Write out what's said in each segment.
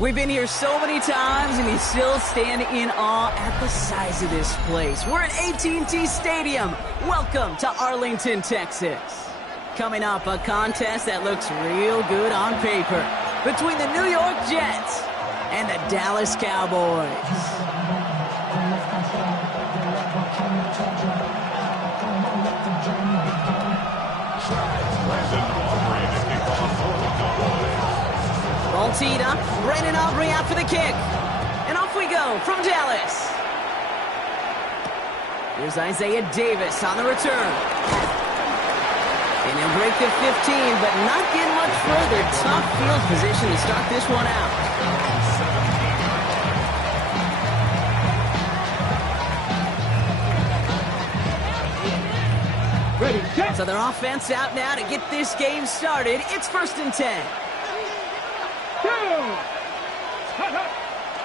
We've been here so many times, and you still stand in awe at the size of this place. We're at AT&T Stadium. Welcome to Arlington, Texas. Coming up, a contest that looks real good on paper between the New York Jets and the Dallas Cowboys. Ball teed up, Brandon Aubrey out for the kick. And off we go from Dallas. Here's Isaiah Davis on the return. And he'll break the 15, but not get much further. Tough field position to start this one out. Ready, get. So their offense out now to get this game started. It's 1st and 10.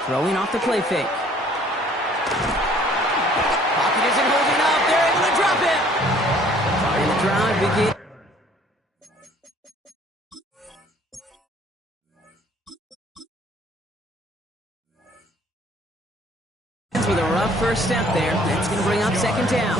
Throwing off the play fake. Pocket isn't holding up. They're able to drop it. And the drive begins. With a rough first step there. That's going to bring up 2nd down.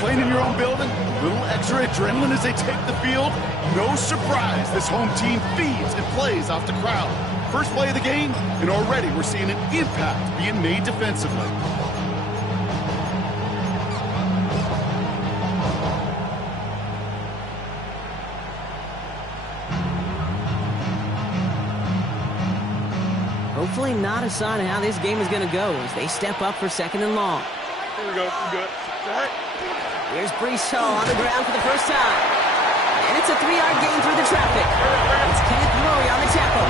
Playing in your own building, a little extra adrenaline as they take the field. No surprise, this home team feeds and plays off the crowd. First play of the game, and already we're seeing an impact being made defensively. Hopefully not a sign of how this game is going to go as they step up for 2nd and long. Here we go. We're good. Here's Brees Hall on the ground for the first time. And it's a 3-yard gain through the traffic. It's Kenneth Murray on the tackle.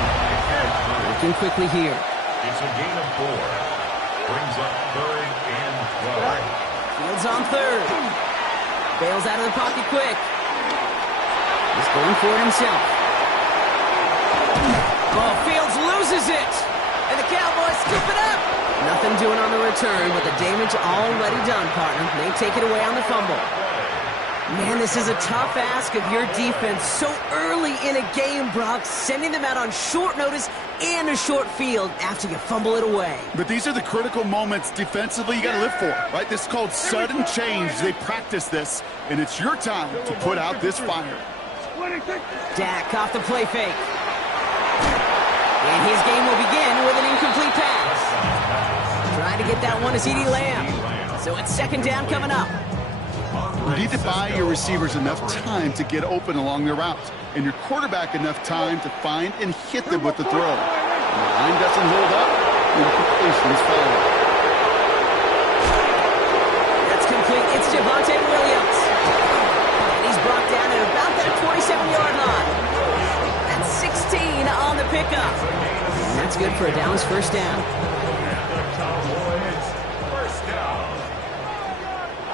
Working quickly here. It's a gain of 4. Brings up 3rd and 12. Fields on 3rd. Bails out of the pocket quick. He's going for it himself. Oh, Fields loses it. And the Cowboys scoop it up. Nothing doing on the return, but the damage already done, partner. They take it away on the fumble. Man, this is a tough ask of your defense so early in a game, Brock, sending them out on short notice and a short field after you fumble it away. But these are the critical moments defensively you got to live for, right? This is called sudden change. They practice this, and it's your time to put out this fire. Dak off the play fake. And his game will begin with an incomplete pass. Trying to get that one to CeeDee Lamb. So it's 2nd down coming up. You need to buy your receivers enough time to get open along their routes, and your quarterback enough time to find and hit them with the throw. When the line doesn't hold up, incompletions follow. That's complete. It's Javonte Williams. And he's brought down at about that 27-yard line. That's 16 on the pickup. And that's good for a Dallas 1st down. First down.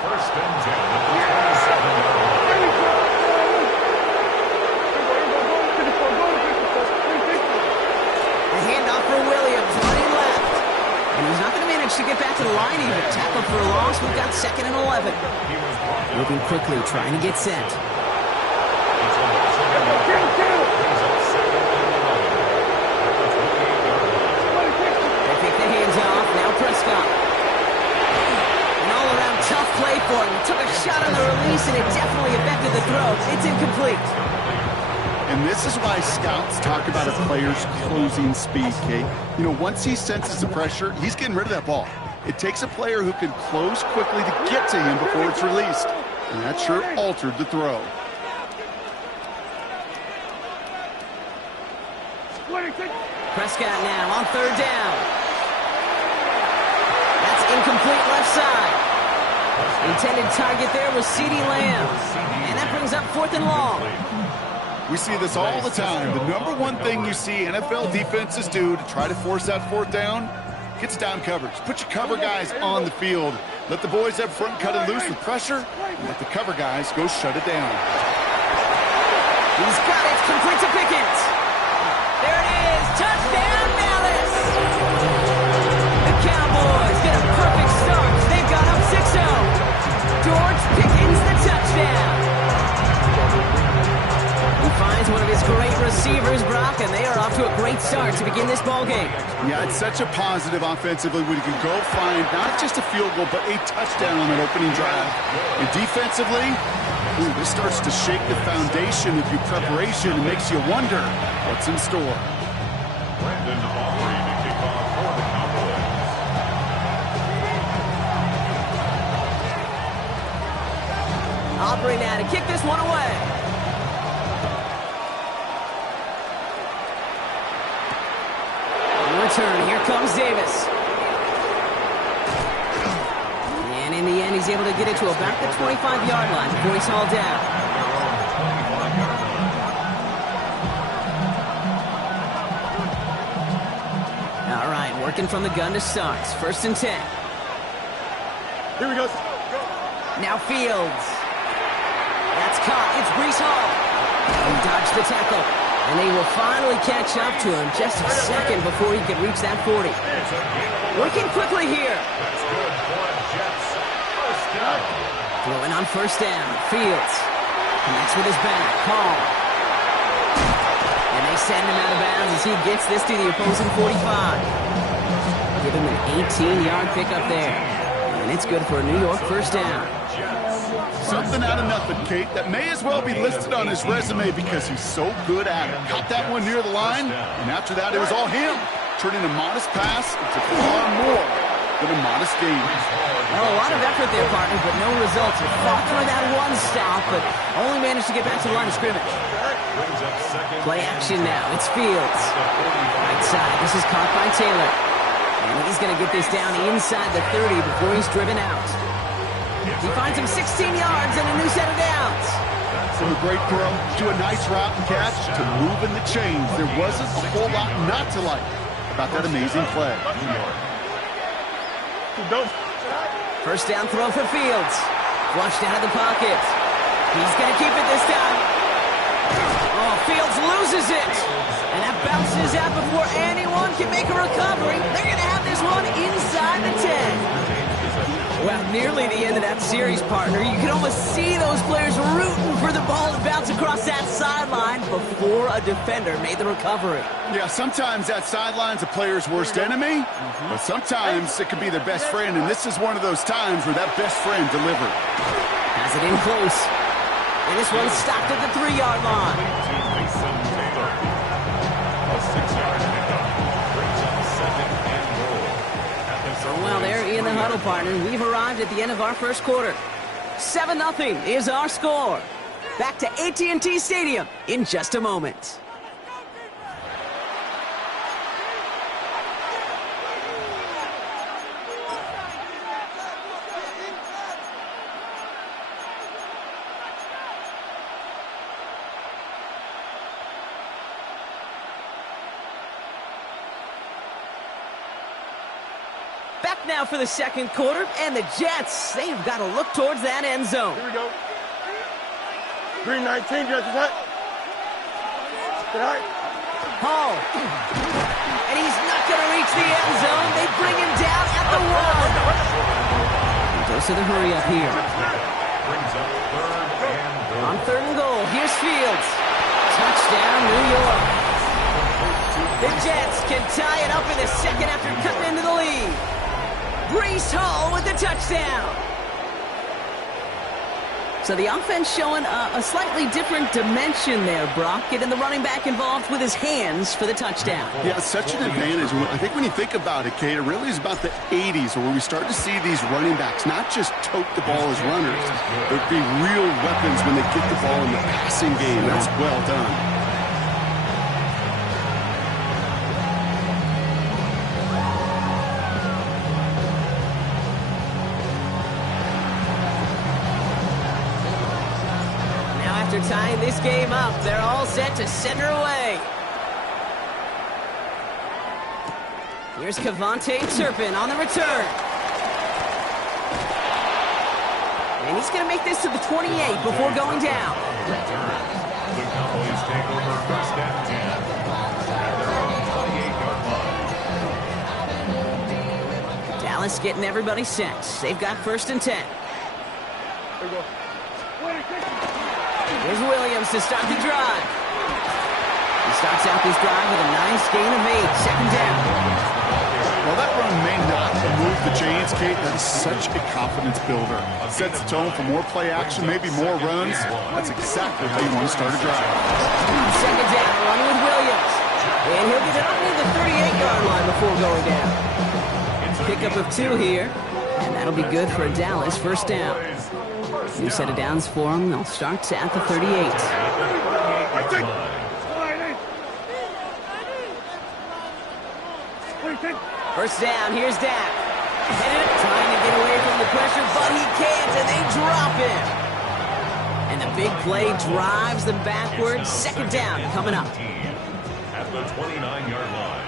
1st and 10. The handoff for Williams, running left. And he's not going to manage to get back to the line even. Tackled for a loss. We've got 2nd and 11. Moving quickly, trying to get set. Prescott. An all-around tough play for him. He took a shot on the release, and it definitely affected the throw. It's incomplete. And this is why scouts talk about a player's closing speed, Kate. You know, once he senses the pressure, he's getting rid of that ball. It takes a player who can close quickly to get to him before it's released. And that sure altered the throw. Prescott now on 3rd down. Incomplete left side. Intended target there was CeeDee Lamb. And that brings up 4th and long. We see this all the time. The number one thing you see NFL defenses do to try to force that 4th down, gets down coverage. Put your cover guys on the field. Let the boys up front cut it loose with pressure. And let the cover guys go shut it down. He's got it. Complete to Pickens. There it is. Touchdown, Dallas. The Cowboys get a perfect start. They've got up 6-0. George Pickens the touchdown. He finds one of his great receivers, Brock, and they are off to a great start to begin this ball ball game. Yeah, it's such a positive offensively when you can go find not just a field goal, but a touchdown on that opening drive. And defensively, ooh, this starts to shake the foundation of your preparation and makes you wonder what's in store. Brandon Aubrey to kick off for the Cowboys. Aubrey now to kick this one away. On return, here comes Davis. And in the end, he's able to get it to about the 25-yard line before he's hauled down. All right, working from the gun to start. 1st and 10. Here we go. Now Fields. That's caught. It's Breece Hall. He dodged the tackle. And they will finally catch up to him just a second before he could reach that 40. Working quickly here. That's good for Jets. First down. Throwing on 1st down. Fields connects with his back. Hall. And they send him out of bounds as he gets this to the opposing 45. Give him an 18-yard pickup there. And it's good for a New York 1st down. Something out of nothing, Kate, that may as well be listed on his resume because he's so good at it. Caught that one near the line, and after that, it was all him. Turning a modest pass into far more than a modest gain. Oh, a lot of effort there, partner, but no results. He fought for that one stop, but only managed to get back to the line of scrimmage. Play action now. It's Fields. Right side. This is caught by Taylor. And he's going to get this down inside the 30 before he's driven out. He finds him 16 yards and a new set of downs. From a great throw to a nice route and catch to moving the chains. There wasn't a whole lot not to like about that amazing play. 1st down throw for Fields. Flushed out of the pocket. He's going to keep it this time. Oh, Fields loses it. And that bounces out before anyone can make a recovery. They're going to have this one inside the 10. Well, nearly the end of that series, partner. You can almost see those players rooting for the ball to bounce across that sideline before a defender made the recovery. Yeah, sometimes that sideline's a player's worst enemy, but sometimes it could be their best friend, and this is one of those times where that best friend delivered. Has it in close. And this one's stopped at the 3-yard line. A 6-yard pickup brings up 2nd and goal. So, well, there in the huddle, partner. We've arrived at the end of our 1st quarter. 7-0 is our score. Back to AT&T Stadium in just a moment. Back now for the 2nd quarter, and the Jets, they've got to look towards that end zone. Here we go. Green 19, Jets attack. Hall. And he's not going to reach the end zone. They bring him down at the 1. He goes to the hurry up here. Brings up 3rd and goal. On 3rd and goal, here's Fields. Touchdown, New York. The Jets can tie it up in the 2nd after cutting into the lead. Breece Hall with the touchdown. So the offense showing a slightly different dimension there, Brock. Getting the running back involved with his hands for the touchdown. Yeah, it's such an advantage. I think when you think about it, Kate, it really is about the 80s where we start to see these running backs not just tote the ball as runners, but be real weapons when they get the ball in the passing game. That's well done. After tying this game up, they're all set to send her away. Here's Kevontae Turpin on the return. And he's going to make this to the 28 before going down. Returns. The Cowboys take over 1st and 10. And they're on the 28-yard line. Dallas getting everybody set. They've got 1st and 10. Here we go. Here's Williams to start the drive. He Starts out this drive with a nice gain of 8. Second down. Well, that run may not move the chains, Kate. That is such a confidence builder. Sets the tone for more play action, maybe more runs. That's exactly how you want to start a drive. Second down, running with Williams. And he'll get it up near the 38-yard line before going down. Pickup of 2 here. And that'll be good for a Dallas first down. New set of downs for him. They'll start at the 38. First down, here's Dak. Headed up, trying to get away from the pressure, but he can't, and they drop him. And the big play drives them backwards. Second down coming up. At the 29-yard line.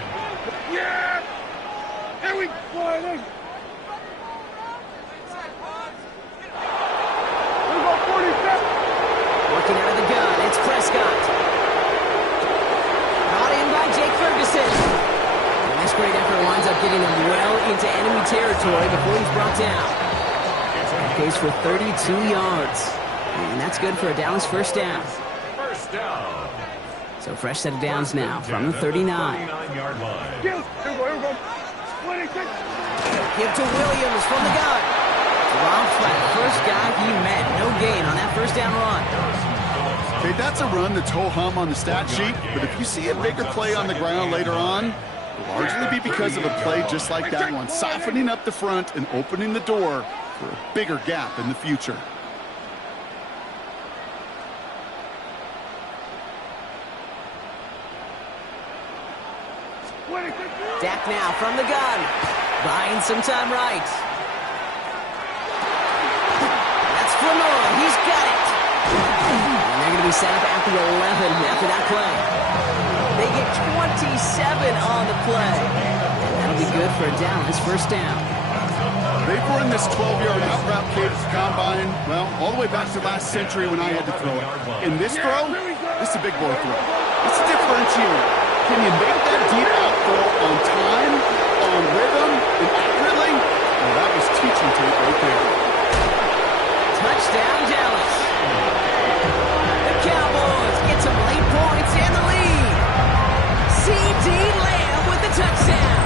Yeah! Here we go! Working out of the gun, it's Prescott. Brought in by Jake Ferguson. And this great effort winds up getting him well into enemy territory before he's brought down. That goes for 32 yards. And that's good for a Dallas first down. First down. So fresh set of downs now from the 39. 39-yard line. Here we go. 26. Give to Williams from the gun. Dropped by the first guy he met. No gain on that first down run. Okay, that's a run that's ho-hum on the stat sheet, but if you see a bigger play on the ground later on, it'll largely be because of a play just like that one, softening up the front and opening the door for a bigger gap in the future. Dak now from the gun. Buying some time right. That's Flanor. He's got it. And they're going to be set up at the 11 after that play. They get 27 on the play. And that'll be good for a Dallas first down. They've run this 12-yard out route cage combine, well, all the way back to last century when I had to throw it. In this throw, this is a big boy throw. It's a differentiator. Can you make that deep out throw on time, on rhythm, and accurately? Well, that was teaching tape right there. Touchdown, Dallas. The Cowboys get some late points and the lead. C.D. Lamb with the touchdown.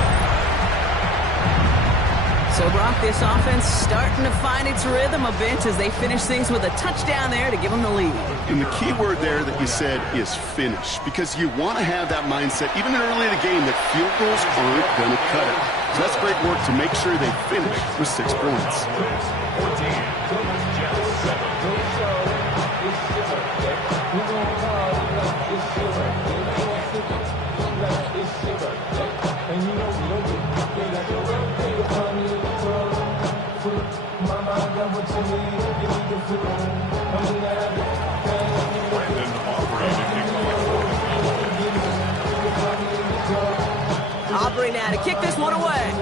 So, Brock, this offense starting to find its rhythm a bit as they finish things with a touchdown there to give them the lead. And the key word there that you said is finish, because you want to have that mindset, even early in the game, that field goals aren't going to cut it. So that's great work to make sure they finish with 6 points. 14. Aubrey now to kick this one away.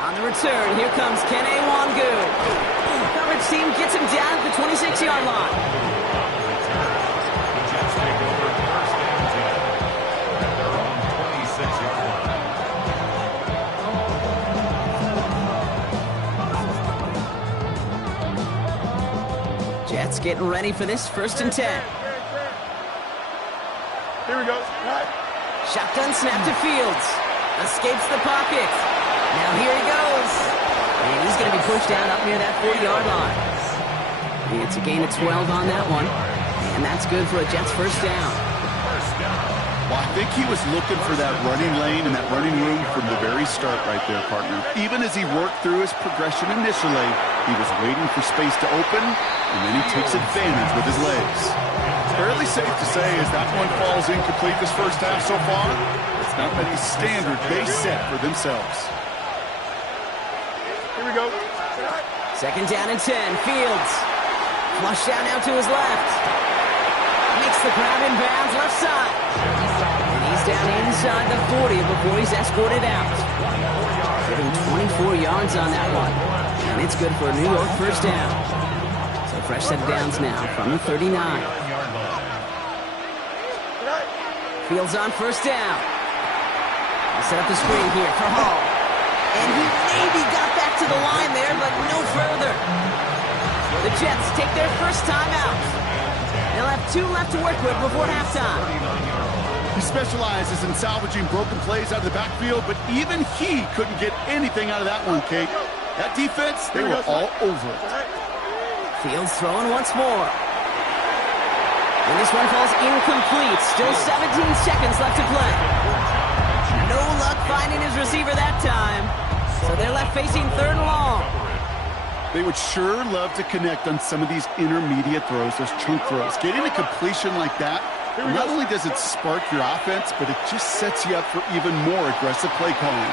On the return, here comes Kene Wangu. Coverage team gets him down at the 26-yard line. The Jets take over first and 10. And they're on 26-yard line. Jets getting ready for this first and 10. Here we go. Shotgun snap to Fields. Escapes the pocket. Now here he goes. And he's going to be pushed down up near that 40-yard line. It's a gain of 12 on that one. And that's good for a Jets first down. Well, I think he was looking for that running lane and that running room from the very start right there, partner. Even as he worked through his progression initially, he was waiting for space to open, and then he takes advantage with his legs. Fairly safe to say as that one falls incomplete this first half so far, it's not been a standard they set for themselves. Here we go. Second down and 10. Fields. Flush down now to his left. Makes the grab in bounds left side. And he's down inside the 40 before he's escorted out. Getting 24 yards on that one. And it's good for a New York first down. So fresh set of downs now from the 39. Fields on first down. He'll set up the screen here for Hall. And he maybe got back to the line there, but no further. The Jets take their first time out. They'll have 2 left to work with before halftime. He specializes in salvaging broken plays out of the backfield, but even he couldn't get anything out of that one, Kate. That defense, they were all over it. Fields throwing once more. And this one falls incomplete. Still 17 seconds left to play. No luck finding his receiver that time. So they're left facing 3rd and long. They would sure love to connect on some of these intermediate throws, those chunk throws. Getting a completion like that, not only does it spark your offense, but it just sets you up for even more aggressive play calling.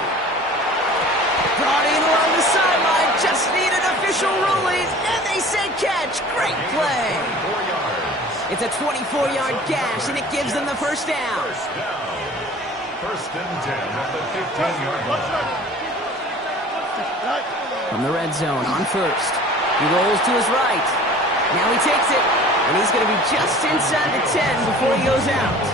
Brought in along the sideline, just need an official ruling, and they say catch. Great play. It's a 24-yard gash, and it gives them the first down. First and 10 at the 15-yard line. From the red zone on first. He rolls to his right. Now he takes it, and he's going to be just inside the 10 before he goes out.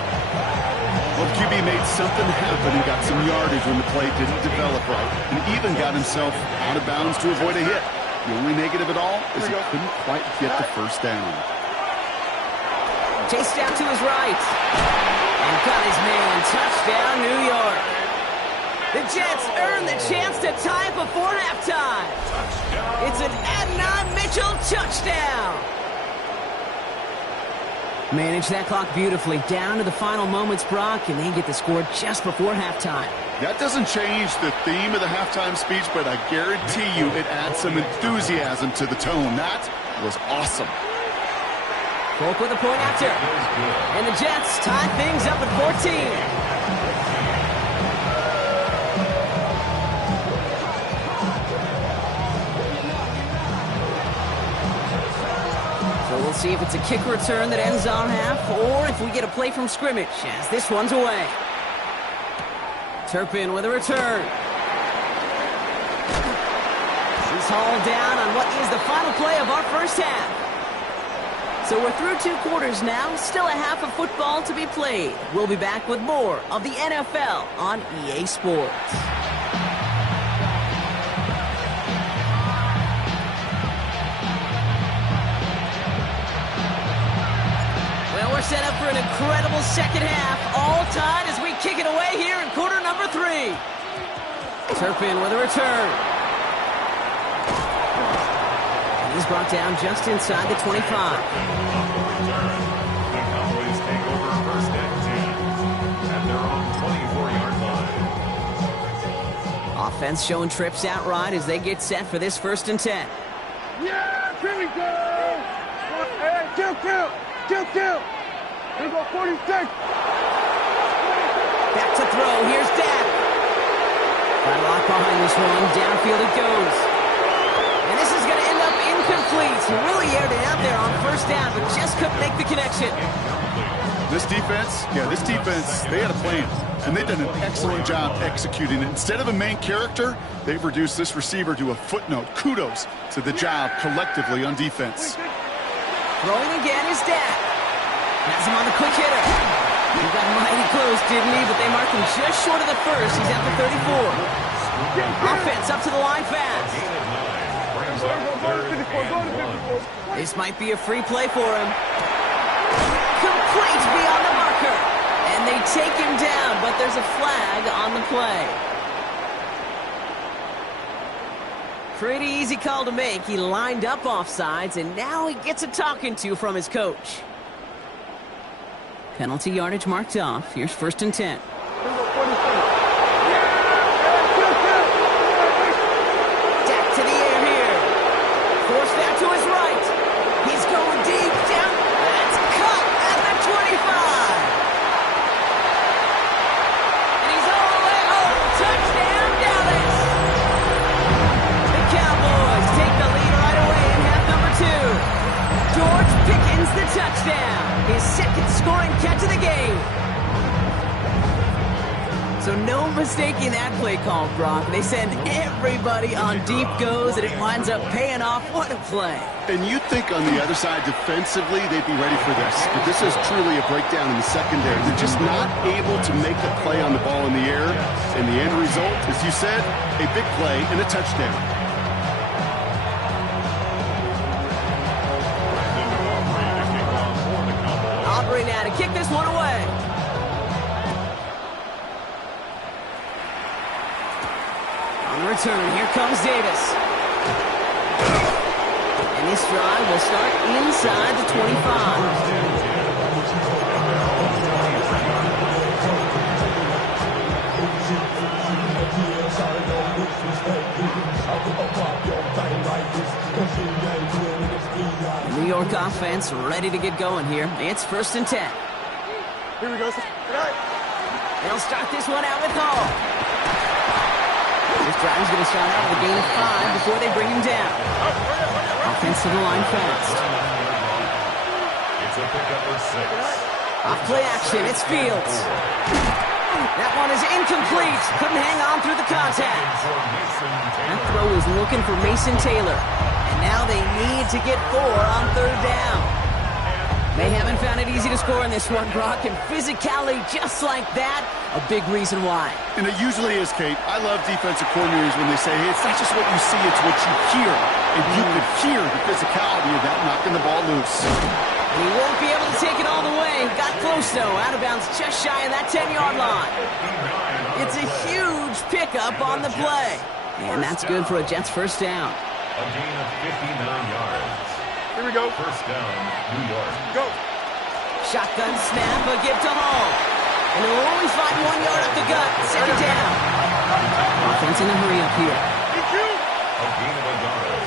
Well, QB made something happen and got some yardage when the play didn't develop right, and even got himself out of bounds to avoid a hit. The only negative at all is he couldn't quite get the first down. Chased out to his right. And got his man. Touchdown, New York. The Jets earn the chance to tie it before halftime. It's an Adnan Mitchell touchdown. Manage that clock beautifully. Down to the final moments, Brock, and they get the score just before halftime. That doesn't change the theme of the halftime speech, but I guarantee you it adds some enthusiasm to the tone. That was awesome. Polk with a point after. And the Jets tie things up at 14. We'll see if it's a kick return that ends on half, or if we get a play from scrimmage, as this one's away. Turpin with a return. He's hauled down on what is the final play of our first half. So we're through 2 quarters now, still a half of football to be played. We'll be back with more of the NFL on EA Sports. We're set up for an incredible second half, all tied as we kick it away here in quarter number 3. Turpin with a return. And he's brought down just inside the 25. The Cowboys take over first and 10 at their own 24-yard line. Offense showing trips outright as they get set for this first and 10. Yeah, here we go. Hey, kill. Here we go, 46. Back to throw. Here's Dak. Got lock behind this one. Downfield it goes. And this is going to end up incomplete. He really aired it out there on first down, but just couldn't make the connection. This defense, they had a plan, and they've done an excellent job executing it. Instead of a main character, they've reduced this receiver to a footnote. Kudos to the job collectively on defense. Throwing again is Dak. Has him on the quick hitter. He got mighty close, didn't he? But they marked him just short of the first. He's at the 34. Offense up to the line fast. This might be a free play for him. Complete beyond the marker. And they take him down, but there's a flag on the play. Pretty easy call to make. He lined up offsides, and now he gets a talking to from his coach. Penalty yardage marked off. Here's first and 10. Dak to the air here. Forced out to his right. He's going deep down. That's caught at the 25. And he's all the way home. Touchdown, Dallas. The Cowboys take the lead right away in half number 2. George Pickens the touchdown. His second scoring catch of the game. So no mistaking that play call, Brock. They send everybody on deep goes, and it winds up paying off. What a play. And you'd think on the other side, defensively, they'd be ready for this. But this is truly a breakdown in the secondary. They're just not able to make the play on the ball in the air. And the end result, as you said, a big play and a touchdown. kick this one away. On the return, here comes Davis. And this drive will start inside the 25. New York offense ready to get going here. It's 1st and 10. Here we go. They'll start this one out with Hall. This drive is going to start out with a gain of 5 before they bring him down. Offense to the line fast. It's a pickup for 6. Off play action, it's Fields. That one is incomplete. Couldn't hang on through the contact. That throw is looking for Mason Taylor. And now they need to get 4 on 3rd down. They haven't found it easy to score in this one, Brock, and physicality just like that, a big reason why. And it usually is, Kate. I love defensive coordinators when they say, hey, it's not just what you see, it's what you hear. And you could hear the physicality of that knocking the ball loose. And he won't be able to take it all the way. Got close, though. Out of bounds just shy of that 10-yard line. It's a huge pickup on the play. And that's good for a Jets 1st down. A gain of 59 yards. Here we go. 1st down, New York. Go. Shotgun snap, a give to Hall. And he'll only find 1 yard up the gut. 2nd down. Offense in a hurry up here. A gain of a yard.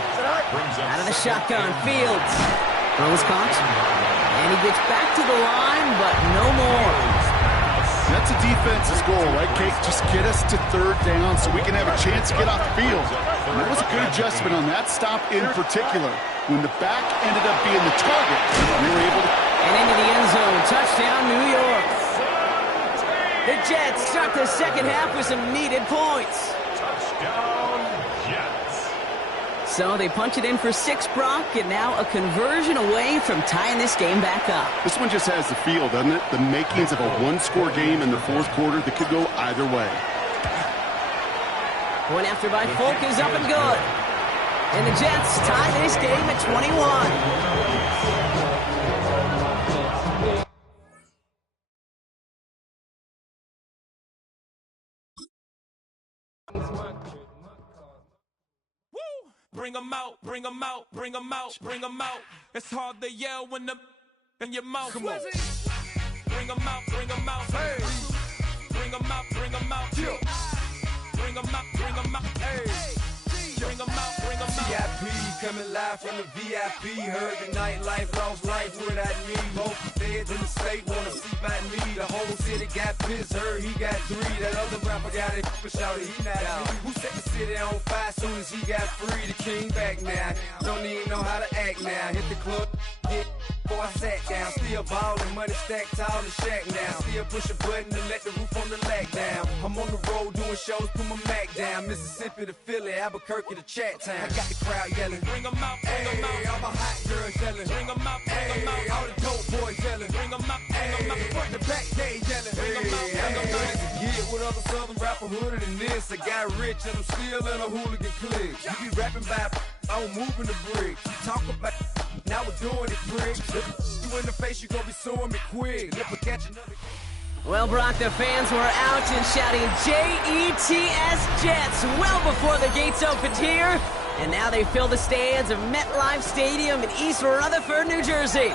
Brings up Out of the shotgun, Fields. Throw is caught. And he gets back to the line, but no more. That's a defense's goal, right, Kate? Just get us to 3rd down so we can have a chance to get off the field. And that was a good adjustment on that stop in particular. When the back ended up being the target, we were able to... And into the end zone. Touchdown, New York. The Jets start the 2nd half with some needed points. touchdown, Jets. So they punch it in for 6, Brock, and now a conversion away from tying this game back up. This one just has the feel, doesn't it? The makings of a one-score game in the 4th quarter that could go either way. Point after by Folk is up and good. And the Jets tie this game at 21. Bring 'em out, bring 'em out, bring 'em out, bring 'em out. It's hard to yell when the in your mouth. Come on. Bring 'em out, bring 'em out. Hey. Bring 'em out, bring 'em out. Yeah. Bring 'em out, bring 'em out. Hey. Bring 'em out, bring 'em out. VIP coming live from the VIP. Heard the nightlife, lost life without me. Both feds in the state wanna see by me. The whole city got pissed, heard he got 3. That other rapper got it, but shouted he not me. Who set the city on fire soon as he got free? The king back now, don't even know how to act now. Hit the club, hit. Before I sat down, still ballin', money stacked tall in shack now. Still push a button to let the roof on the lag down. I'm on the road doing shows, put my Mac down. Mississippi to Philly, Albuquerque to Chat Town. I got the crowd yelling, Bring 'em out, bring 'em out. all my hot girls yelling, Bring 'em out, bring 'em out. all the dope boys yelling, Bring 'em out, bring 'em out. front to back they yelling, Bring 'em out, bring 'em out. Get with other southern rapper hooded than this. I got rich and I'm still in a hooligan clique. You be rapping by, I'm moving the bricks. You talk about, now we're doing it, pricks. You in the face, you gonna be suing me quick. Never catch another. Well, Brock, the fans were out and shouting JETS Jets well before the gates opened here. And now they fill the stands of MetLife Stadium in East Rutherford, New Jersey.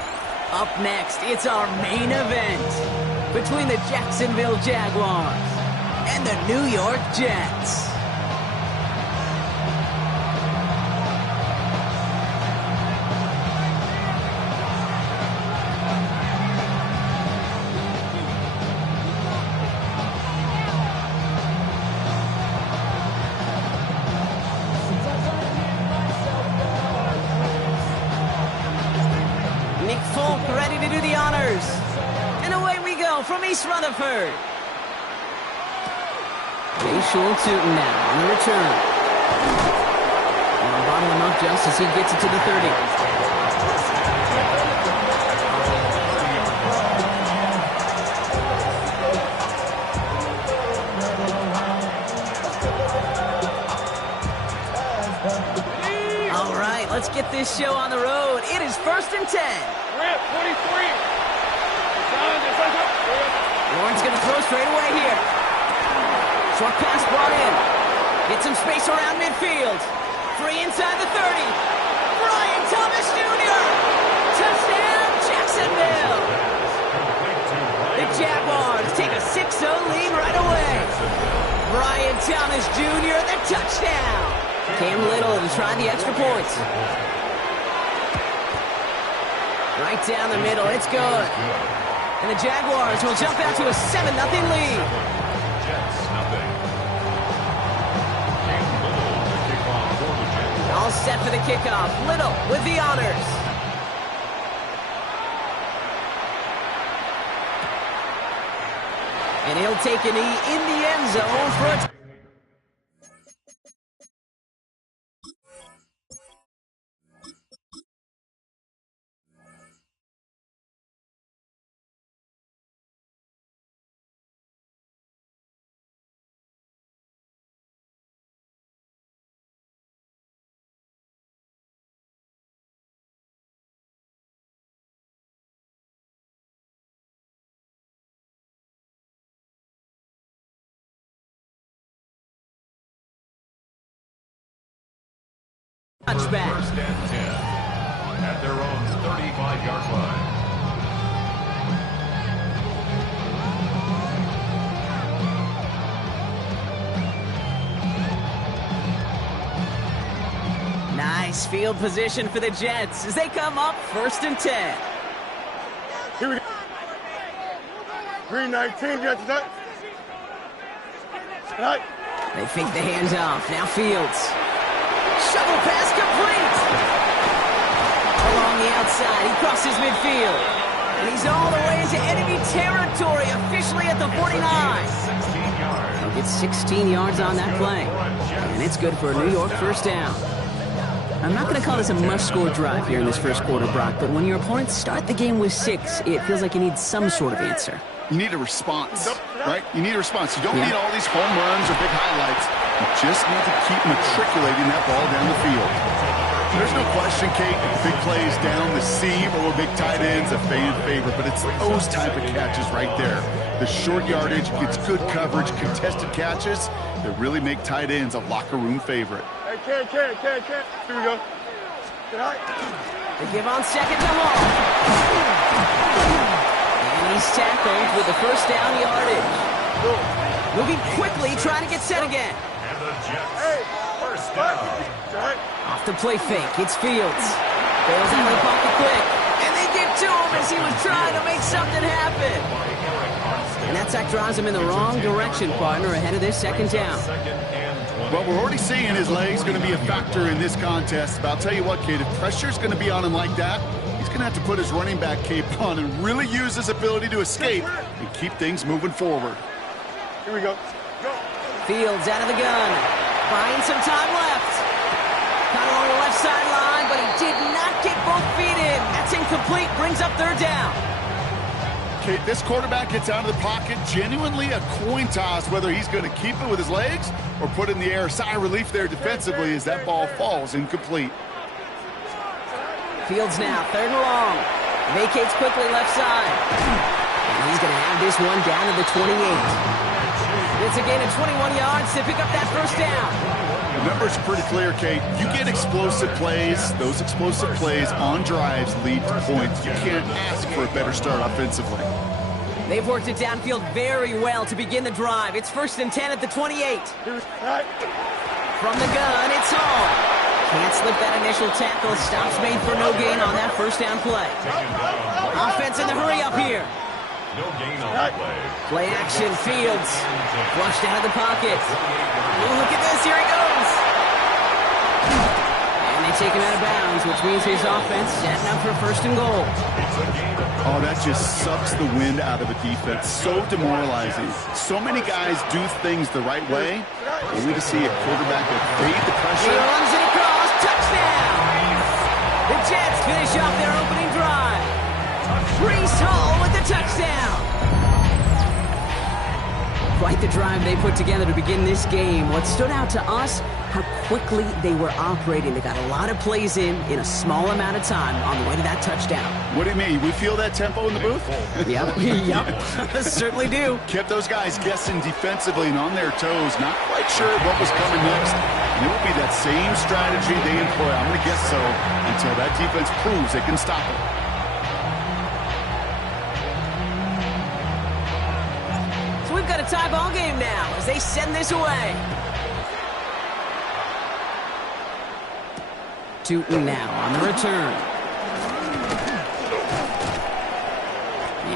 Up next, it's our main event between the Jacksonville Jaguars and the New York Jets. Ready to do the honors. And away we go from East Rutherford. Jay Schultz-Newton now on the return. And I'll bottle him up just as he gets it to the 30. All right, let's get this show on the road. It is 1st and 10. Rip, 23. Lawrence going to throw straight away here. Short pass brought in. Get some space around midfield. Free inside the 30. Brian Thomas Jr. Touchdown, Jacksonville. The Jaguars take a 6-0 lead right away. Brian Thomas Jr. the touchdown. Cam Little to try the extra points. Right down the middle, it's good. And the Jaguars will jump out to a 7-0 lead. Jets, nothing. Cam Little to kick off for the Jets. All set for the kickoff. Little with the honors. And he'll take a knee in the end zone for a touchback. First and 10 at their own 35-yard line. Nice field position for the Jets as they come up 1st and 10. Here we go. Green 19, Jets. Right. They fake the handoff. Now Fields. Shovel pass complete. Along the outside, he crosses midfield. And he's all the way into enemy territory, officially at the 49. 16 yards. He'll get 16 yards on that play. And it's good for a New York first down. I'm not going to call this a must-score drive here in this first quarter, Brock, but when your opponents start the game with 6, it feels like you need some sort of answer. You need a response, right? You need a response. You don't need all these home runs or big highlights. You just need to keep matriculating that ball down the field. There's no question, Kate, big plays down the seam or big tight ends a fan favorite, but it's those type of catches right there. The short yardage, gets good coverage, contested catches that really make tight ends a locker room favorite. Hey, Ken. Here we go. Right. They give on second to Hall. And he's tackled with the first down yardage. Moving quickly, trying to get set again. And the Jets, first down. Right. Off the play fake, it's Fields. Bails out of the pocket quick. And they get to him as he was trying to make something happen. And that sack drives him in the wrong direction, partner, ahead of this second down. Well, we're already seeing his legs going to be a factor in this contest. But I'll tell you what, Kate, if pressure's going to be on him like that, he's going to have to put his running back cape on and really use his ability to escape and keep things moving forward. Here we go. Fields out of the gun. Buying some time left. Caught along the left sideline, but he did not get both feet in. That's incomplete. Brings up third down. Kate, this quarterback gets out of the pocket, genuinely a coin toss whether he's going to keep it with his legs or put it in the air. Sigh of relief there defensively as that ball falls incomplete. Fields now, third and long. Vacates quickly left side. And he's going to have this one down to the 28. It's a gain of 21 yards to pick up that first down. The numbers are pretty clear, Kate. You get explosive plays. Those explosive plays on drives lead to points. You can't ask for a better start offensively. They've worked it downfield very well to begin the drive. It's 1st and 10 at the 28. Right. From the gun, it's Hall. Can't slip that initial tackle. Stops made for no gain on that first down play. Offense in the hurry up here. No gain on the play. Play action, Fields. Flushed out of the pocket. Oh, look at this, here he goes. And they take him out of bounds, which means his offense setting up for 1st and goal. Oh, that just sucks the wind out of a defense. So demoralizing. So many guys do things the right way. Only to see a quarterback that evade the He pressure. runs it across, touchdown. The Jets finish off their opening drive. Breece Hall with the touchdown. Quite the drive they put together to begin this game. What stood out to us, how quickly they were operating. They got a lot of plays in a small amount of time on the way to that touchdown. What do you mean? We feel that tempo in the booth? Yep, yep, certainly do. Kept those guys guessing defensively and on their toes, not quite sure what was coming next. And it will be that same strategy they employ, I'm going to guess so, until that defense proves they can stop it. So we've got a tie ball game now as they send this away. Tootin now on the return.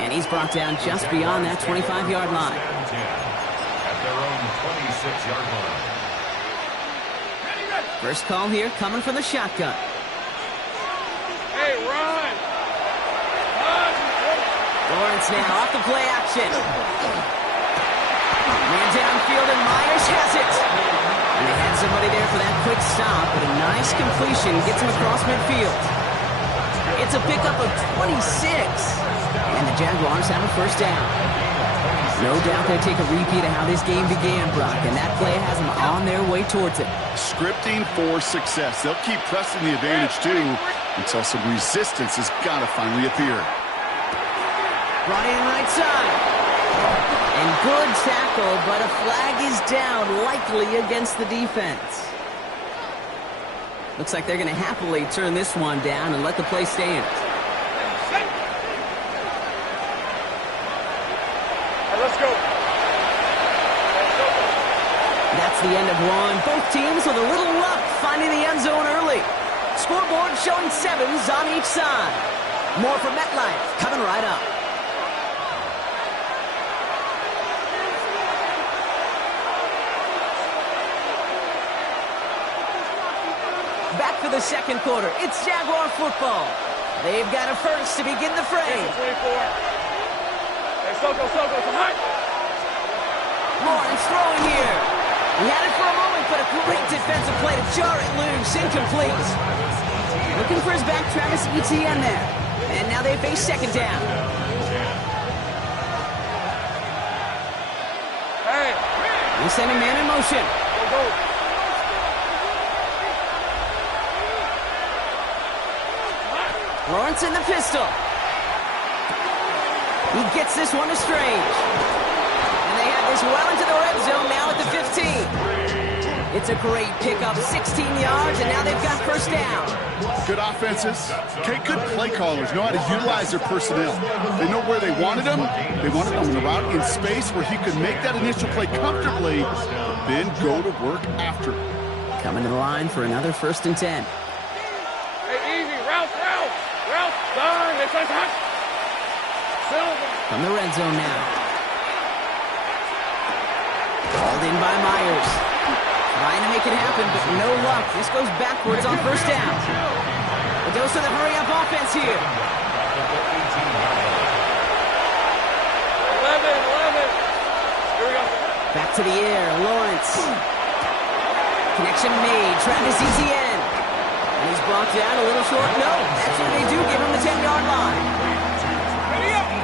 And he's brought down just beyond that 25-yard line. At their own 26-yard line. First call here coming from the shotgun. Hey, run! Lawrence now off the play action. Man downfield and Myers has it. And they had somebody there for that quick stop, but a nice completion gets him across midfield. It's a pickup of 26. And the Jaguars have a first down. No doubt they'll take a repeat of how this game began, Brock, and that play has them on their way towards it. Scripting for success. They'll keep pressing the advantage, too, until some resistance has got to finally appear. Brought in right side. And good tackle, but a flag is down, likely against the defense. Looks like they're going to happily turn this one down and let the play stand. Let's go. That's the end of one. Both teams with a little luck finding the end zone early. Scoreboard showing 7s on each side. More from MetLife coming right up. Back for the second quarter. It's Jaguar football. They've got a first to begin the frame. 24. Soko, tonight. Lawrence throwing here. He had it for a moment, but a great defensive play to jar it loose. Incomplete. Looking for his back, Travis Etienne there. And now they face second down. Hey. They send a man in motion. Go. Lawrence in the pistol. He gets this one to Strange. And they have this well into the red zone now at the 15. It's a great pickup, 16 yards, and now they've got first down. Good offenses. Okay, good play callers know how to utilize their personnel. They know where they wanted them. They wanted them in the route in space where he could make that initial play comfortably, then go to work after. Coming to the line for another 1st and 10. Hey, easy. Route. Done. It's a touch. From the red zone now. Called in by Myers. Trying to make it happen, but no luck. This goes backwards on first down. A dose of the hurry-up offense here. 11. Here we go. Back to the air, Lawrence. Connection made, Travis Etienne. And he's brought down a little short. No, that's what they do, give him the 10-yard line.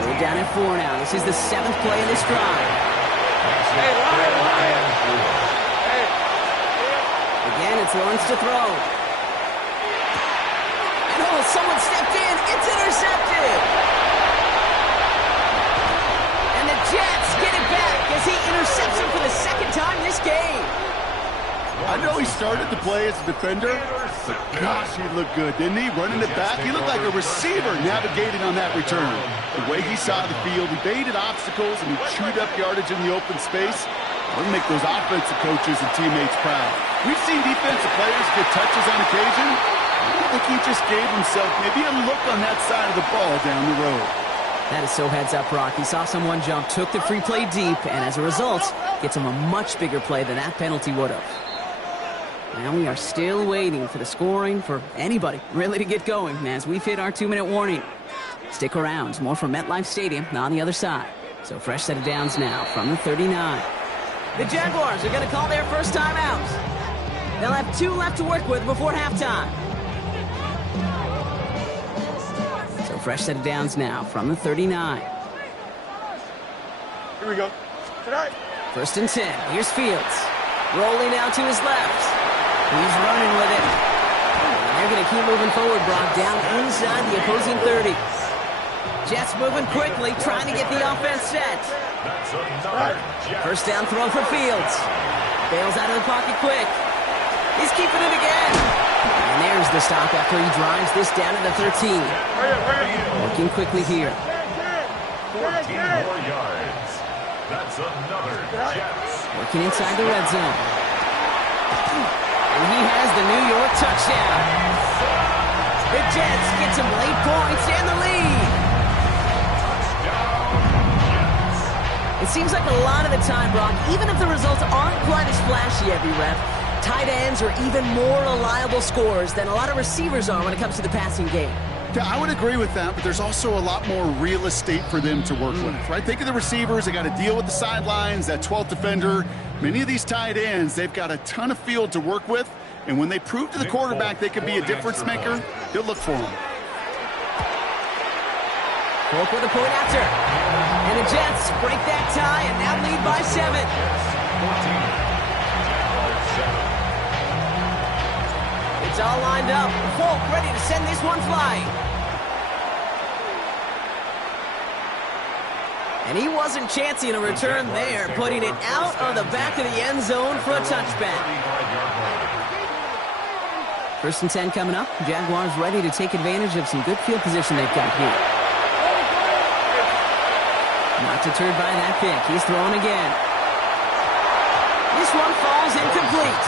We're down at 4 now. This is the 7th play of this drive. Hey, Ryan. Hey. Again, it's Lawrence to throw. And someone stepped in. It's intercepted. And the Jets get it back as he intercepts him for the 2nd time this game. I know he started to play as a defender, but gosh, he looked good, didn't he? Running it back, he looked like a receiver navigating on that return. The way he saw the field, he baited obstacles, and he chewed up yardage in the open space. It'll make those offensive coaches and teammates proud. We've seen defensive players get touches on occasion. I think he just gave himself maybe a look on that side of the ball down the road. That is so heads up, Brock. He saw someone jump, took the free play deep, and as a result, gets him a much bigger play than that penalty would have. Now we are still waiting for the scoring for anybody really to get going as we've hit our 2-minute warning. Stick around. More from MetLife Stadium on the other side. So fresh set of downs now from the 39. The Jaguars are going to call their first time out. They'll have 2 left to work with before halftime. So fresh set of downs now from the 39. Here we go. Tonight. First and 10. Here's Fields. Rolling out to his left. He's running with it. And they're going to keep moving forward, Brock, down inside the opposing 30. Jets moving quickly, trying to get the offense set. First down throw for Fields. Bails out of the pocket quick. He's keeping it again. And there's the stop after he drives this down to the 13. Working quickly here. 14 more yards. That's another Jets. Working inside the red zone. And he has the New York touchdown. The Jets get some late points and the lead. It seems like a lot of the time, Brock, even if the results aren't quite as flashy every rep, tight ends are even more reliable scorers than a lot of receivers are when it comes to the passing game. Yeah, I would agree with that, but there's also a lot more real estate for them to work with, right? Think of the receivers. They got to deal with the sidelines, that 12th defender. Many of these tight ends, they've got a ton of field to work with, and when they prove to the quarterback they can be a difference maker, he'll look for them. Polk with a point after. And the Jets break that tie and now lead by 7. It's all lined up. Polk ready to send this one flying. And he wasn't chancing a return there, putting it out of the back of the end zone for a touchback. First and 10 coming up. Jaguars ready to take advantage of some good field position they've got here. Not deterred by that pick. He's throwing again. This one falls incomplete.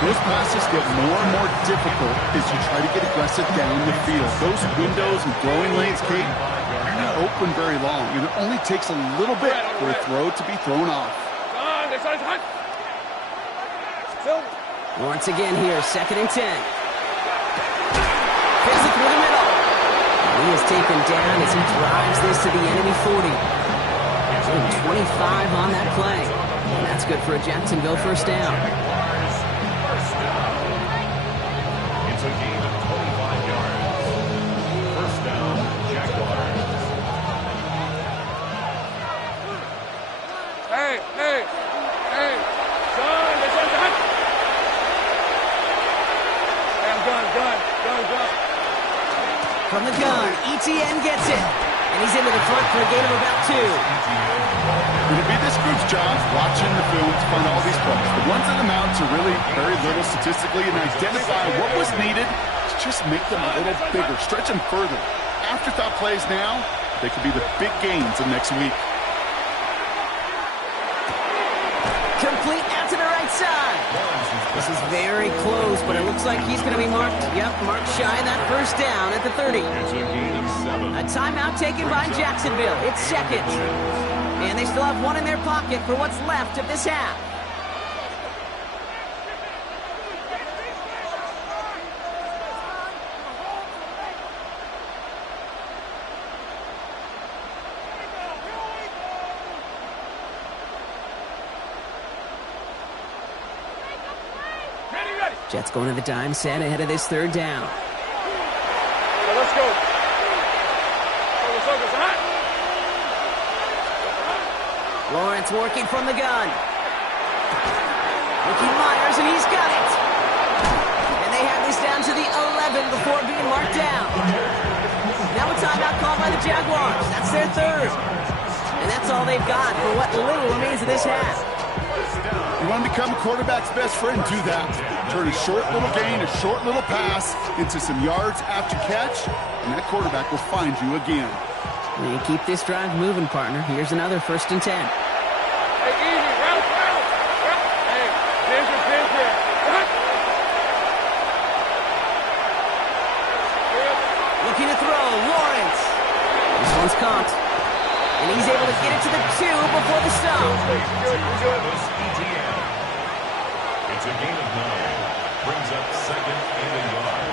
Those passes get more and more difficult as you try to get aggressive down the field. Those windows and throwing lanes, Kate, are not open very long. And it only takes a little bit for a throw to be thrown off. Lawrence again here, second and 10. Fills it through the middle. He is taken down as he drives this to the enemy 40. And 25 on that play. And that's good for a Jacksonville first down. It's a gain of 25 yards. First down, Jaguars. Hey, son, this one's hot. Hey, I'm done. From the gun, ETN gets it. And he's into the front for a gain of about 2. It'll be this group's job watching the film to find all these plays. The ones that amount to really very little statistically and identify what was needed to just make them a little bigger, stretch them further. Afterthought plays now, they could be the big gains of next week. Complete out to the right side. This is very close, but it looks like he's going to be marked. Yep, marked shy of that first down at the 30. It's a gain of 7. A timeout taken by Jacksonville. It's second. And they still have one in their pocket for what's left of this half. Jets going to the dime set ahead of this third down. Let's go. Focus, hot. Lawrence working from the gun. Ricky Myers, and he's got it. And they have this down to the 11 before being marked down. Now a timeout called by the Jaguars. That's their third. And that's all they've got for what little remains of this half. You want to become a quarterback's best friend? Do that. Turn a short little gain, a short little pass into some yards after catch, and that quarterback will find you again. And keep this drive moving, partner. Here's another first and 10. Hey, easy, route. Hey, vision. Looking to throw, Lawrence. This one's caught. And he's able to get it to the 2 before the stop. It's a gain of 9. Brings up second and a yard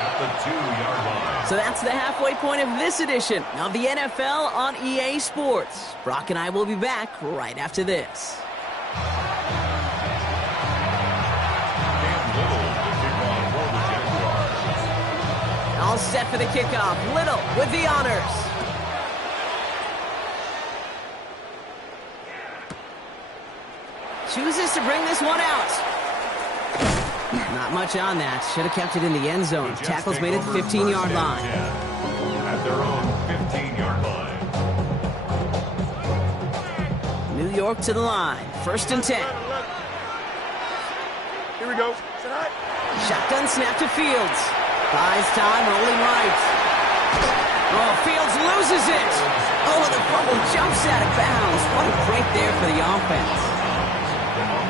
at the 2-yard line. So that's the halfway point of this edition of the NFL on EA Sports. Brock and I will be back right after this. All set for the kickoff. Little with the honors. chooses to bring this one out. Not much on that. Should have kept it in the end zone. Tackle's made at the 15-yard line. At their own 15-yard line. New York to the line. 1st and 10. Here we go. Shotgun snap to Fields. Buys time, rolling right. Oh, Fields loses it. Oh, the fumble jumps out of bounds. What a break there for the offense.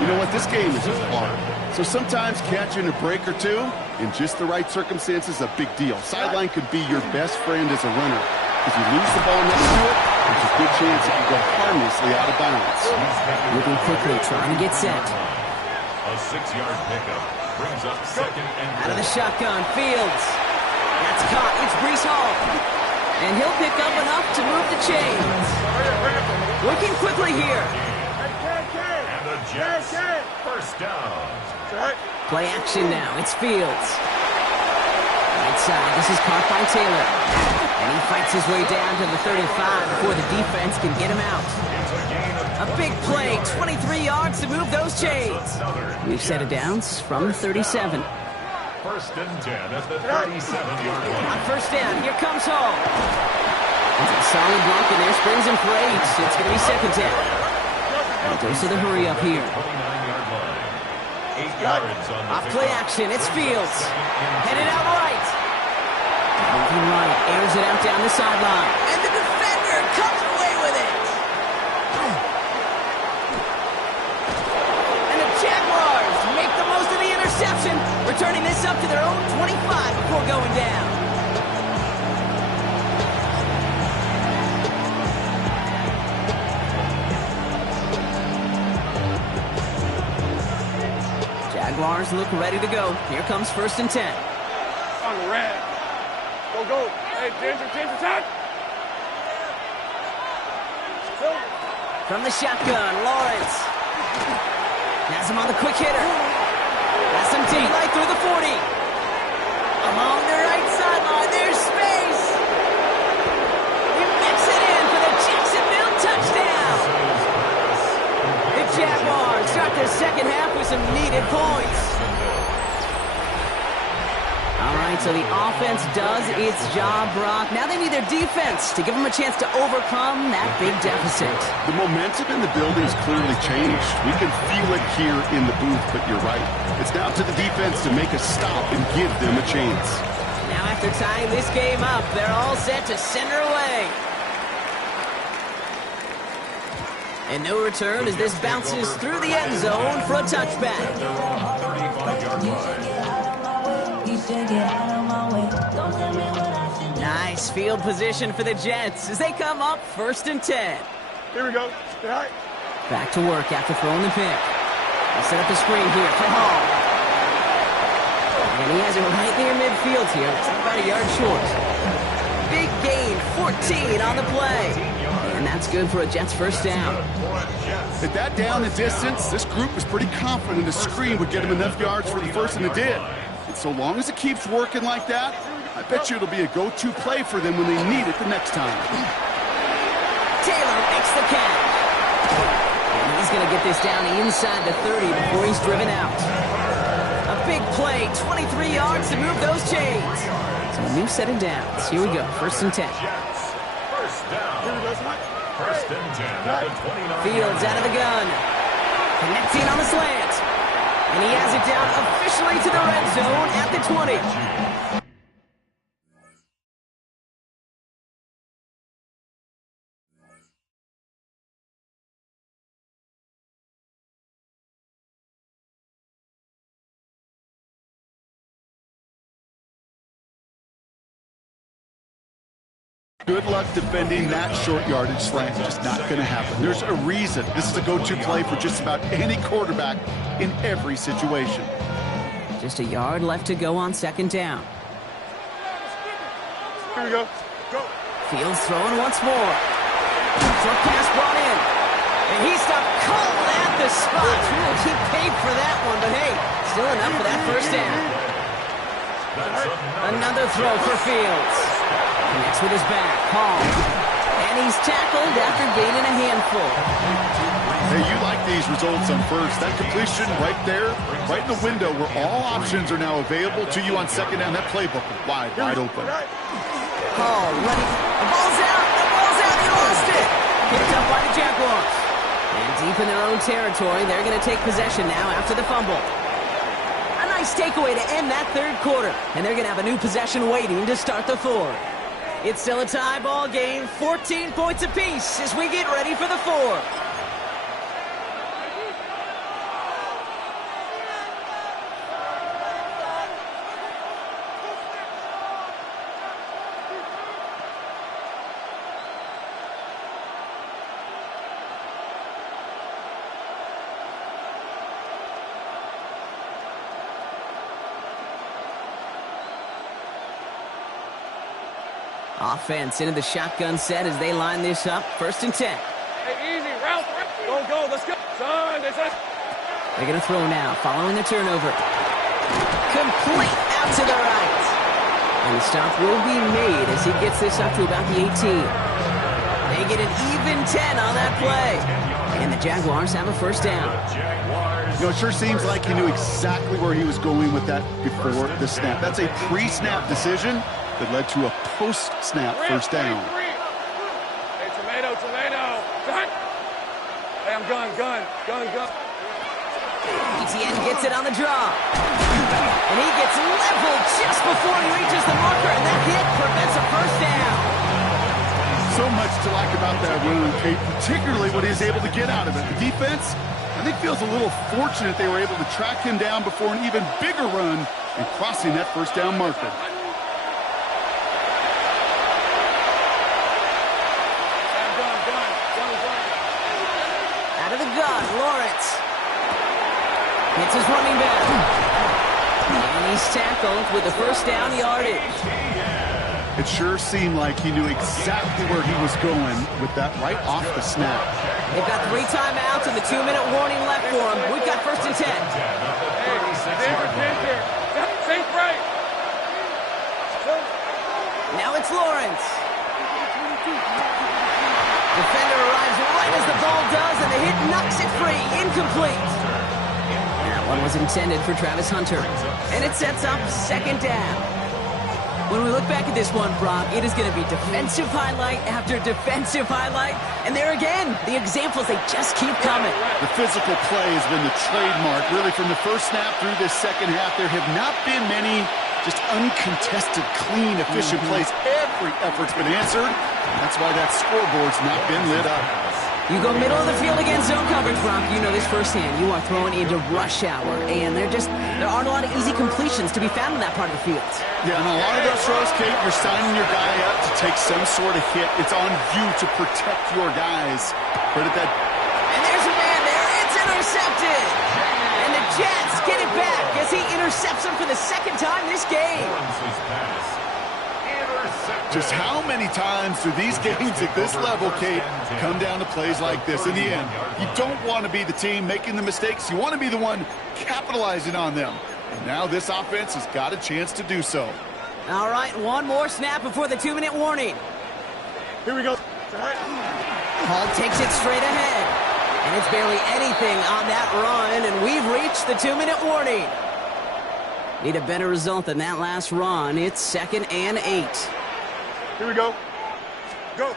You know what? This game is just hard. So sometimes catching a break or two in just the right circumstances is a big deal. Sideline could be your best friend as a runner. If you lose the ball next to it, there's a good chance it can go harmlessly out of bounds. Moving quickly, trying to get set. A 6-yard pickup brings up 2nd and Out of the shotgun, Fields. That's caught. It's Breece Hall. And he'll pick up enough to move the chains. Working quickly here. And the Jets, 1st down. Play action now. It's Fields. Right side. This is caught by Taylor. And he fights his way down to the 35 before the defense can get him out. A big play. 23 yards to move those chains. We've set it down from the 37. 1st and 10 at the 37-yard line. On 1st down, here comes Hall. It's a solid block in there. Springs him for 8. It's going to be 2nd down. And goes to the hurry up here. 29-yard line. 8 yards on the Off play action. It's Fields. Headed out right. Moving right. Airs it out down the sideline. And the defender comes away with it. And the Jaguars make the most of the interception, returning this up to their own 25 before going down. Jaguars look ready to go. Here comes 1st and 10. On the red. Go. Hey, Ginger, attack. From the shotgun, Lawrence. Has him on the quick hitter. That's him deep right through the 40. Along the right sideline, there's space. He mixes it in for the Jacksonville touchdown. The Jaguars start their 2nd half with some needed points. All right, so the offense does its job, Brock. Now they need their defense to give them a chance to overcome that big deficit. The momentum in the building's clearly changed. We can feel it here in the booth, but you're right. It's now to the defense to make a stop and give them a chance. Now after tying this game up, they're all set to send her away. And no return as this bounces through the end zone for a touchback. Their own 35-yard line. Nice field position for the Jets as they come up 1st and 10. Here we go. Back to work after throwing the pick. They'll set up the screen here for Hall. And he has it right near midfield here. It's about a yard short. Big gain, 14 on the play. And that's good for a Jets 1st down. At that down and distance, this group was pretty confident the screen would get him enough yards for the 1st, and it did. And so long as it keeps working like that, I bet you it'll be a go-to play for them when they need it the next time. Taylor makes the catch. And he's going to get this down inside the 30 before he's driven out. A big play, 23 yards to move those chains. So a new set of downs. Here we go, 1st and 10. First down. 1st and 10 at the 29. Fields out of the gun. Connecting on the slant. And he has it down officially to the red zone at the 20. Good luck defending that short yardage slant. Just not going to happen. There's a reason. This is a go-to play for just about any quarterback in every situation. Just a yard left to go on 2nd down. Here we go. Fields throwing once more. Short pass brought in. And he stopped cold at the spot. He paid for that one, but hey, still enough for that 1st down. Another throw for Fields. Connects with his back. Hall. And he's tackled after gaining a handful. Hey, you like the these results on first. That completion right there, right in the window where all options are now available to you on second down. That playbook is wide open. Hall running. The ball's out. The ball's out. He lost it. Picked up by the Jaguars. And deep in their own territory, they're going to take possession now after the fumble. A nice takeaway to end that third quarter. And they're going to have a new possession waiting to start the fourth. It's still a tie ball game, 14 points apiece as we get ready for the fourth. Offense into the shotgun set as they line this up. 1st and 10. Hey, easy, route. Go, let's go. Son, They're going to throw now, following the turnover. Complete out to the right. And the stop will be made as he gets this up to about the 18. They get an even 10 on that play. And the Jaguars have a 1st down. You know, it sure seems like he knew exactly where he was going with that before the snap. That's a pre-snap decision that led to a post-snap 1st down. Hey, tomato. Gun. Hey, I'm gun. ETN gets it on the draw. And he gets leveled just before he reaches the marker, and that hit prevents a 1st down. So much to like about that run, Kate, particularly what he was able to get out of it. The defense, I think, feels a little fortunate they were able to track him down before an even bigger run and crossing that 1st down marker. Out of the gun, Lawrence. Hits his running back. And he's tackled with the 1st down yardage. It sure seemed like he knew exactly where he was going with that right off the snap. They've got 3 timeouts and the 2-minute warning left for him. We've got 1st and 10. Safe right. Now it's Lawrence. Defender arrives right as the ball does, and the hit knocks it free. Incomplete. That one was intended for Travis Hunter. And it sets up 2nd down. When we look back at this one, Brock, it is going to be defensive highlight after defensive highlight. And there again, the examples, they just keep coming. The physical play has been the trademark. Really, from the first snap through this second half, there have not been many just uncontested, clean, efficient plays. Every effort's been answered. That's why that scoreboard's not been lit up. You go middle of the field against zone coverage, Brock. You know this firsthand. You are throwing into rush hour, and there aren't a lot of easy completions to be found in that part of the field. Yeah, and a lot of those throws, Kate, you're signing your guy up to take some sort of hit. It's on you to protect your guys. Credit that. And there's a man there. It's intercepted. And the Jets get it back as he intercepts him for the 2nd time this game. Just how many times do these games at this level, Kate, come down to plays like this? In the end, you don't want to be the team making the mistakes. You want to be the one capitalizing on them. And now this offense has got a chance to do so. All right, one more snap before the 2-minute warning. Here we go. Hall takes it straight ahead. And it's barely anything on that run, and we've reached the 2-minute warning. Need a better result than that last run. It's 2nd and 8. Here we go. Go.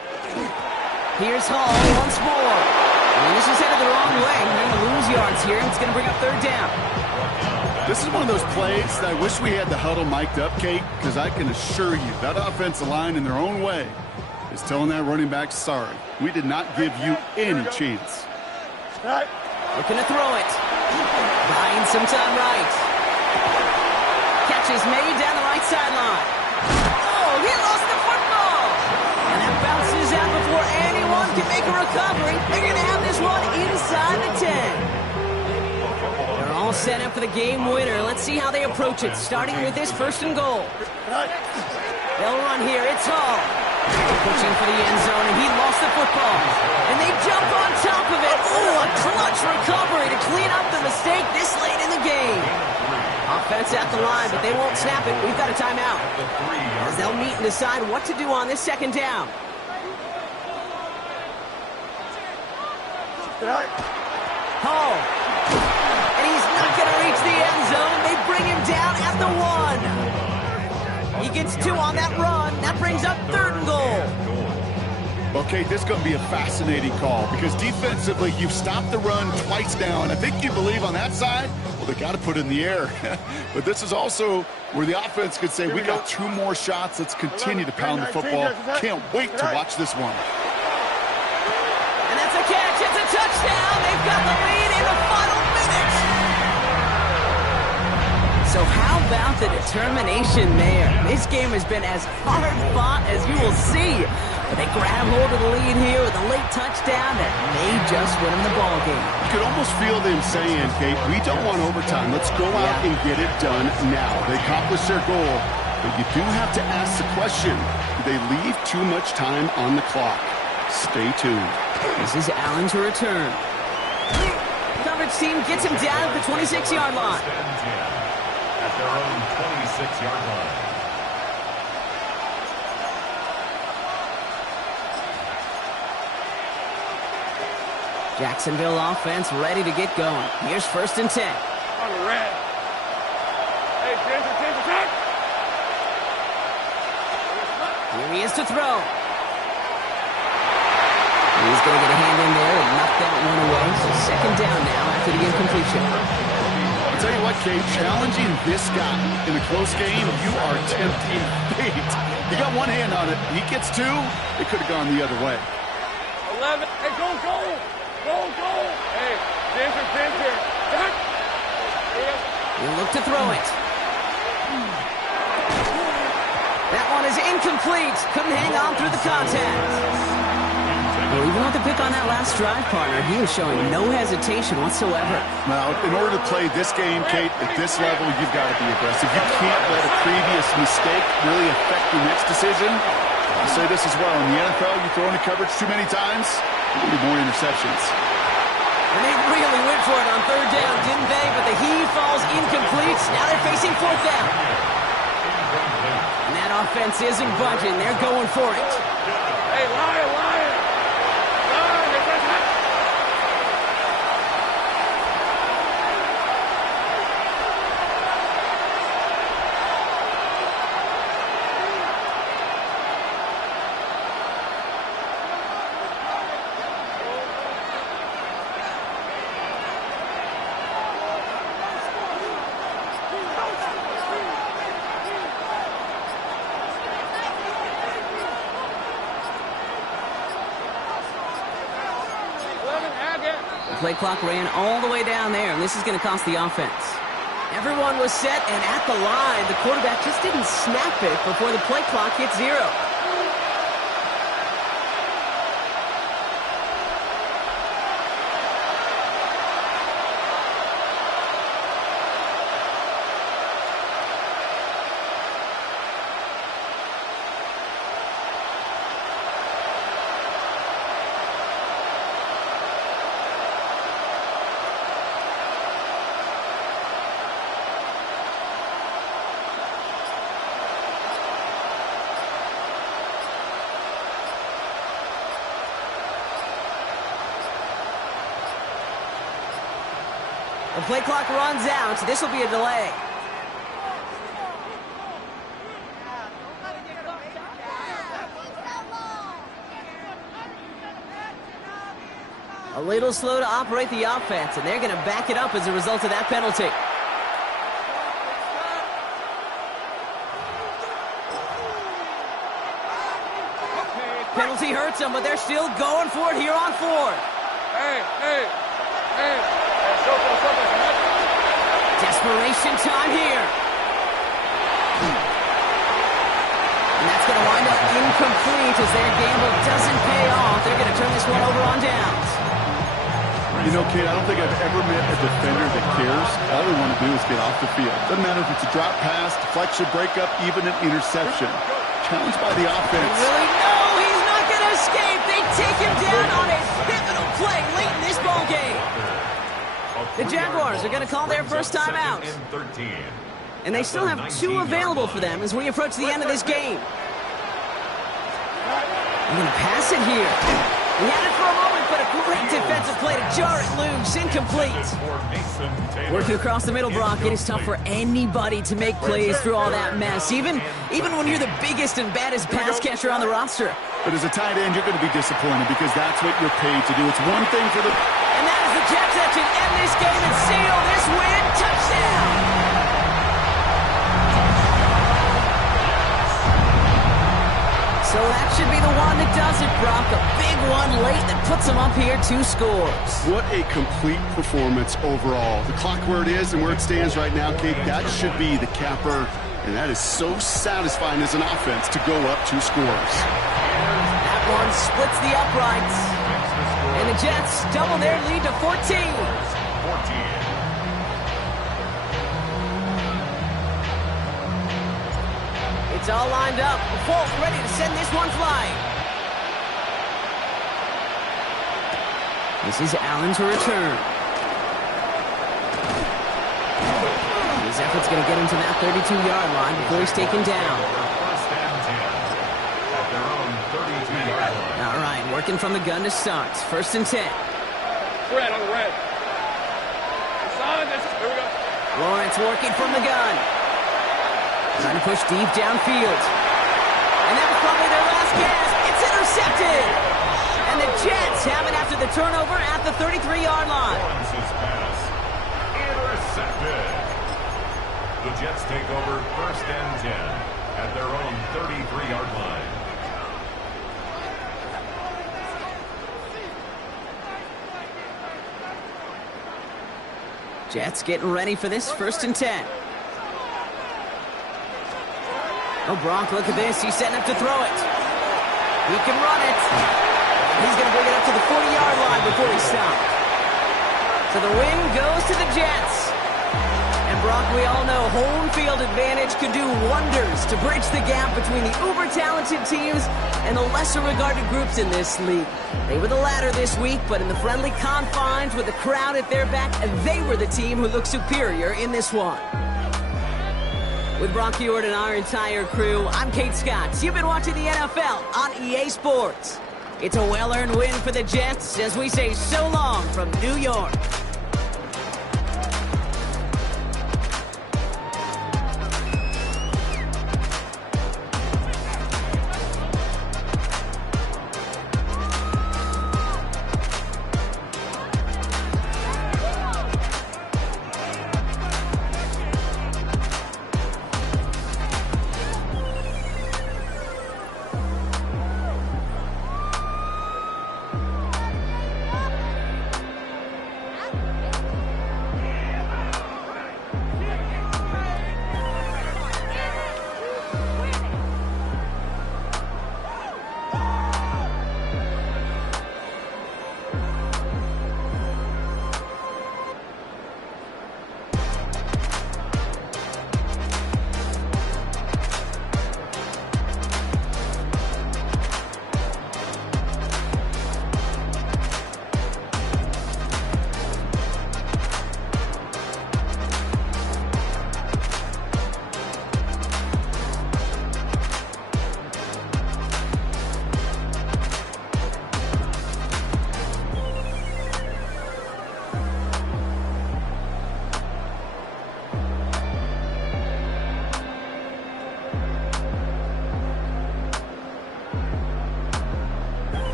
Here's Hall once more. And this is headed the wrong way. They're going to lose yards here, and it's going to bring up 3rd down. This is one of those plays that I wish we had the huddle mic'd up, Kate, because I can assure you that offensive line in their own way is telling that running back, sorry, we did not give you any chance. Looking to throw it. Buying some time right. Catch is made down the right sideline. Oh, he lost the football. And that bounces out before anyone can make a recovery. They're going to have this one inside the 10. They're all set up for the game winner. Let's see how they approach it, starting with this 1st and goal. They'll run here. It's Hall. Pushing for the end zone, and he lost the football. And they jump on top of it. Oh, a clutch recovery to clean up the mistake this late in the game. Offense at the line, but they won't snap it. We've got a timeout. As they'll meet and decide what to do on this 2nd down. Oh. And he's not going to reach the end zone. They bring him down at the 1. He gets 2 on that run. That brings up 3rd and goal. Okay, this is going to be a fascinating call because defensively, you've stopped the run twice now, and I think you believe on that side, well, they got to put it in the air. But this is also where the offense could say, we got 2 more shots. Let's continue to pound the football. Can't wait to watch this one. And that's a catch. It's a touchdown. They've got the lead in the final minute. So how about the determination there? This game has been as hard fought as you will see. But they grab hold of the lead here with a late touchdown that may just win them the ball game. You could almost feel them saying, Kate, we don't want overtime. Let's go out and get it done now. They accomplished their goal, but you do have to ask the question, do they leave too much time on the clock? Stay tuned. This is Allen to return. Coverage team gets him down at the 26-yard line. At their own 26-yard line. Jacksonville offense ready to get going. Here's 1st and 10. On the red. Hey, Ginger, touch! Here he is to throw. He's going to get a hand in there and knock that one away. So 2nd down now after the incompletion. I'll tell you what, Kate, challenging this guy in a close game, you are tempting fate. You got one hand on it. He gets 2. It could have gone the other way. 11. Hey, go! Hey, Ginger. Touch! He'll look to throw it. That one is incomplete. Couldn't hang on through the contact. Well, even with the pick on that last drive, partner, he was showing no hesitation whatsoever. Now, in order to play this game, Kate, at this level, you've got to be aggressive. You can't let a previous mistake really affect your next decision. I'll say this as well. In the NFL, you throw into coverage too many times, there'll be more interceptions. And they really went for it on 3rd down, didn't they? But the heave falls incomplete. Now they're facing 4th down. And that offense isn't budging. They're going for it. Hey, Lion! Play clock ran all the way down there, and this is going to cost the offense. Everyone was set, and at the line, the quarterback just didn't snap it before the play clock hit 0. The play clock runs out, so this will be a delay. A little slow to operate the offense, and they're going to back it up as a result of that penalty. Penalty hurts them, but they're still going for it here on 4th. Hey. Desperation time here. And that's going to wind up incomplete as their gamble doesn't pay off. They're going to turn this one over on downs. You know, Kate, I don't think I've ever met a defender that cares. All they want to do is get off the field. Doesn't matter if it's a drop pass, deflection, breakup, even an interception. Challenged by the offense. Really? No, he's not going to escape. They take him down on a pivotal play late in this ball game. The Jaguars are going to call their first time out. And they still have 2 available for them as we approach the end of this game. I'm going to pass it here. He had it for a moment but a great defensive play to jar it loose. Incomplete. Working across the middle, Brock, it is tough for anybody to make plays through all that mess, even when you're the biggest and baddest pass catcher on the roster. But as a tight end, you're going to be disappointed because that's what you're paid to do. It's one thing for the... And that is the Jets that can end this game and seal this win. Touchdown! So that should be the one that does it, Brock. A big one late that puts them up here 2 scores. What a complete performance overall. The clock where it is and where it stands right now, Kate, that should be the capper. And that is so satisfying as an offense to go up 2 scores. That one splits the uprights. And the Jets double their lead to 14. It's all lined up. Folk ready to send this one flying. This is Allen to return. His effort's going to get him to that 32-yard line before he's taken down. All right, working from the gun to start. 1st and 10. Red on the red. Here we go. Lawrence working from the gun. Trying to push deep downfield. And that was probably their last gasp. It's intercepted. And the Jets have it after the turnover at the 33-yard line. Lawrence's pass intercepted. The Jets take over 1st and 10 at their own 33-yard line. Jets getting ready for this 1st and 10. Oh, Brock, look at this. He's setting up to throw it. He can run it. He's going to bring it up to the 40-yard line before he stops. So the win goes to the Jets. And Brock, we all know home field advantage could do wonders to bridge the gap between the uber-talented teams and the lesser-regarded groups in this league. They were the latter this week, but in the friendly confines with the crowd at their back, they were the team who looked superior in this one. With Brock Huard and our entire crew, I'm Kate Scott. You've been watching the NFL on EA Sports. It's a well-earned win for the Jets as we say so long from New York.